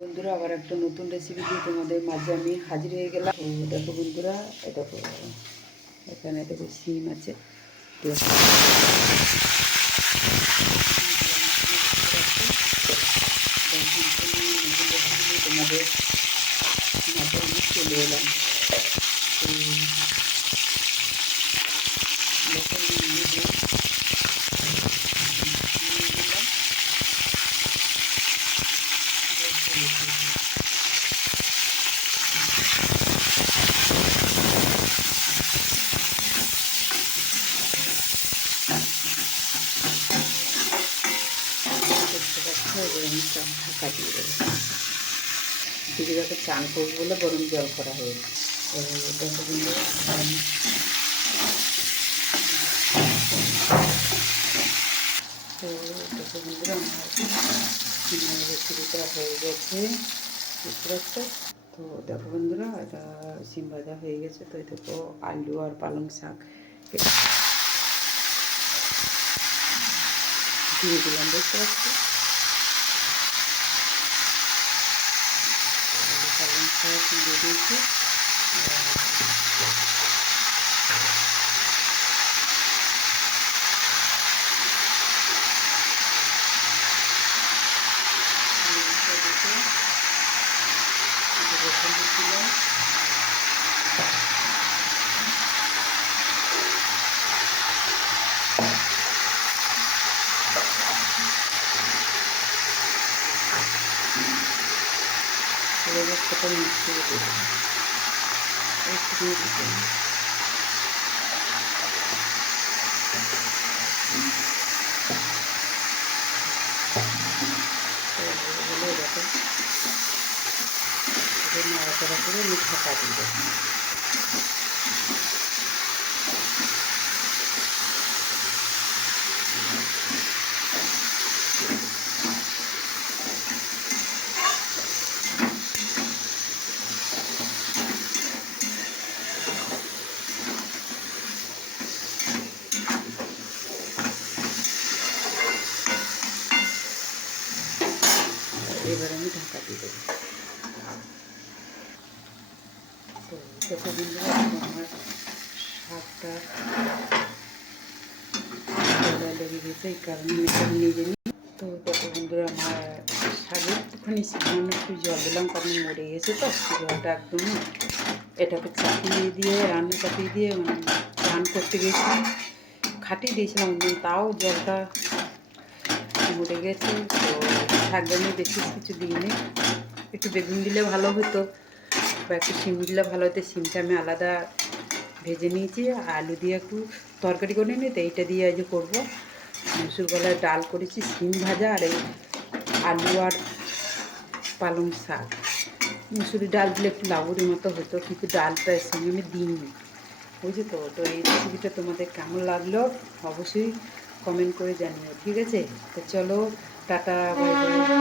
বন্ধুরা আবার একটা নতুন রেসিপি দিয়ে তোমাদের মাঝে আমি হাজির হয়ে গেলাম। দেখো বন্ধুরা, দেখো এখানে দেখো সিম আছে, তোমাদের মাঝে আমি চলে এলাম। আমি ঢাকা দিয়ে দেবো। দিদিটাকে চান করবো বলে গরম জল করা হয়েছে। দেখো বন্ধুরা, তো দেখো বন্ধুরা আমার রেসিপিটা হয়ে গেছে, বুঝতে পারছো? তো দেখো বন্ধুরা, এটা সিম ভাজা হয়ে গেছে। তো দেখো আলু আর পালং শাক দিয়ে দিলাম, বুঝতে পারছো? আলু পালং শাক দিয়ে দিয়েছি। সেটা মিক্সি দিয়ে দেবো, একটু দিয়ে দিতে হলে দেখো নাড়াচাড়া করে আমি ঢাকা দিব। এবার আমি ঢাকা দিয়ে দেবো। তো দেখো বন্ধুরা, আমার শাকটা গলায় লেগে গেছে, এই কারণে আমি নিজে নিই। তো দেখো বন্ধুরা, আমার শাকে একটুখানি সামান্য একটু জল দিলাম, কারণ মরে গেছে তো জলটা একদমই। এটাকে চাপিয়ে দিয়ে, রান্না চাপিয়ে দিয়ে মানে স্নান করতে গেছিলাম, খাটিয়ে দিয়েছিলাম, তাও জলটা মরে গেছে। তো শাকে আমি বেশি কিছু দিইনি, একটু বেগুন দিলে ভালো হতো বা একটু শিম দিলে ভালো হতো। শিমটা আমি আলাদা ভেজে নিয়েছি, আলু দিয়ে একটু তরকারি করে নিই। তো এইটা দিয়ে আজ করবো মুসুর কলার ডাল করেছি, শিম ভাজা আর এই আলু আর পালং শাক। মুসুরি ডাল দিলে একটু লাবুরি মতো হতো, কিন্তু ডালটা এর সঙ্গে আমি দিইনি, বুঝলি তো? তো এই রেসিপিটা তোমাদের কেমন লাগলো অবশ্যই কমেন্ট করে জানিও, ঠিক আছে? তো চলো, টাটা, বাই বাই।